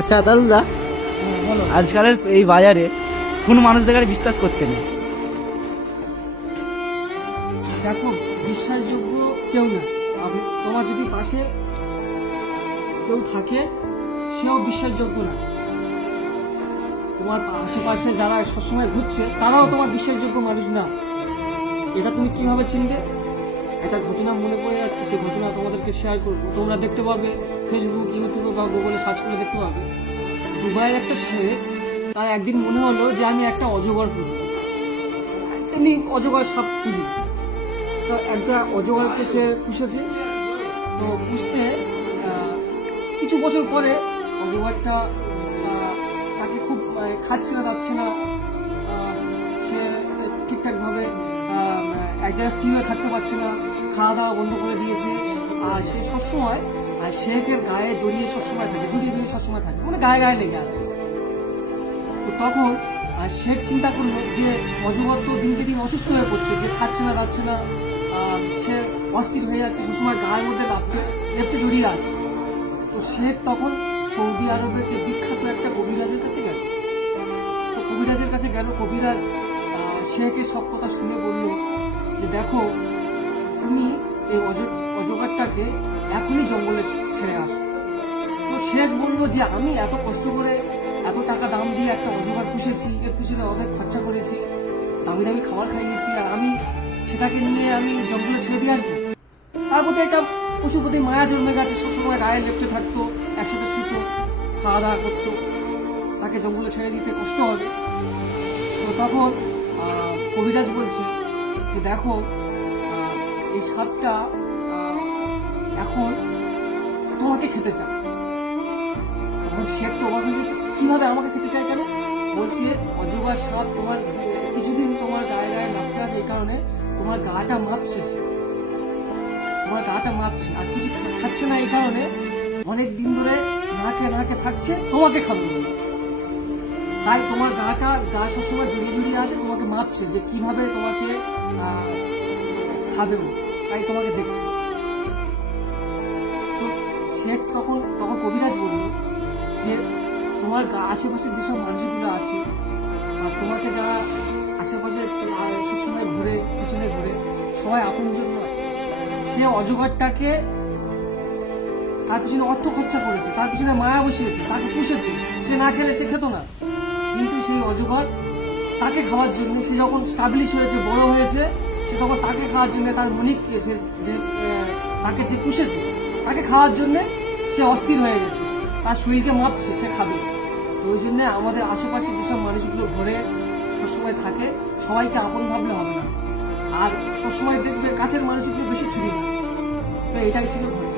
আচ্ছা দাদা, বলো। আজকালের এই বাজারে কোন মানুষদের আর বিশ্বাস করতে নেই। দেখো, বিশ্বাসযোগ্য কেউ না। তোমার যদি পাশে কেউ থাকে, সেও বিশ্বাসযোগ্য না। তোমার আশেপাশে যারা সবসময় ঘুরছে, তারাও তোমার বিশ্বাসযোগ্য মানুষ না। এটা তুমি কিভাবে চিনবে? একটা ঘটনা মনে পড়ে যাচ্ছে, সেই ঘটনা তোমাদেরকে শেয়ার করবো। তোমরা দেখতে পাবে ফেসবুক, ইউটিউবে বা গুগলে সার্চ করে দেখতে পাবে। দুবাইয়ের একটা শেখ, তার একদিন মনে হলো যে আমি একটা অজগর খুঁজব, এমনি অজগর সাপ খুঁজি। তো একটা অজগরকে সে পুষেছে। তো পুষতে কিছু বছর পরে অজগরটা তাকে খুব খাচ্ছে না, যাচ্ছে না। সে ঠিকঠাকভাবে এক জায়গায় স্থির হয়ে থাকতে পারছে না, খাওয়া দাওয়া বন্ধ করে দিয়েছে। আর সে সবসময় শেখের গায়ে জড়িয়ে সবসময় থাকে, জড়িয়ে সবসময় থাকে, মানে গায়ে গায়ে লেগে আছে। তো তখন শেখ চিন্তা করলো যে অজগর তো দিনকে দিন অসুস্থ হয়ে পড়ছে, যে খাচ্ছে না, যাচ্ছে না, সে অস্থির হয়ে যাচ্ছে, সবসময় গায়ের মধ্যে লেপটে জড়িয়ে আছে। তো শেখ তখন সৌদি আরবের যে বিখ্যাত একটা কবিরাজের কাছে গেল। তো কবিরাজের কাছে গেল, কবিরাজ শেখের সব কথা শুনে বলল যে দেখো, তুমি এই অজগরটাকে এখনই জঙ্গলে ছেড়ে আসো। তো শেখ বলল যে আমি এত কষ্ট করে এত টাকা দাম দিয়ে একটা অজগর পুষেছি, এর পিছনে অনেক খরচা করেছি, দামি দামি খাবার খাইয়েছি, আর আমি সেটাকে নিয়ে আমি জঙ্গলে ছেড়ে দিয়ে আসবো? তার প্রতি একটা পশুর প্রতি মায়া জন্মে গেছে, সবসময় গায়ে লেপটে থাকতো, একসাথে শুতো, খাওয়া দাওয়া করতো, তাকে জঙ্গলে ছেড়ে দিতে কষ্ট হবে। তো তখন কবিরাজ বলছে যে দেখো, এই সাপটা এখন তোমাকে খেতে চায়। তখন শেখ তো অবাক হয়ে গেছে, কিভাবে আমাকে খেতে চায় কেন? বলছে অজগর সাপ তোমার কিছুদিন তোমার গায়ে গায়ে লাগতে আছে, এই কারণে তোমার গাটা মাপছে, তোমার গাটা মাপছে, আর কিছু খাচ্ছে না, এই কারণে অনেক দিন ধরে না খেয়ে থাকছে, তোমাকে খাবে বলে। তাই তোমার গা সবসময় জড়িয়ে আছে, তোমাকে মাপছে যে কিভাবে তোমাকে খাবে, তাই তোমাকে দেখছে। তো শেখ তখন কবিরাজ বলল যে তোমার আশেপাশে যেসব মানুষগুলো আছে, আর তোমাকে যারা আশেপাশে সবসময় ঘুরে, পিছনে ঘুরে, সবাই আপনজন নয়। সে অজগরটাকে তার পিছনে অর্থ খরচা করেছে, তার পিছনে মায়া বসিয়েছে, তাকে পুষেছে। সে না খেলে সে খেত না, কিন্তু সেই অজগর তাকে খাওয়ার জন্য, সে যখন স্টাবলিশ হয়েছে, বড় হয়েছে, সে তখন তাকে খাওয়ার জন্য, তার মনিককে, সে তাকে যে পুষেছে তাকে খাওয়ার জন্য সে অস্থির হয়ে গেছে, তার শরীরকে মাপছে, সে খাবে। তো ওই জন্য আমাদের আশেপাশে যেসব মানুষগুলো ঘরে সবসময় থাকে, সবাইকে আপন ভাবলে হবে না, আর সবসময় দেখবে কাছের মানুষগুলো বেশি ছুরি না। তো এটাই ছিল ঘটনা।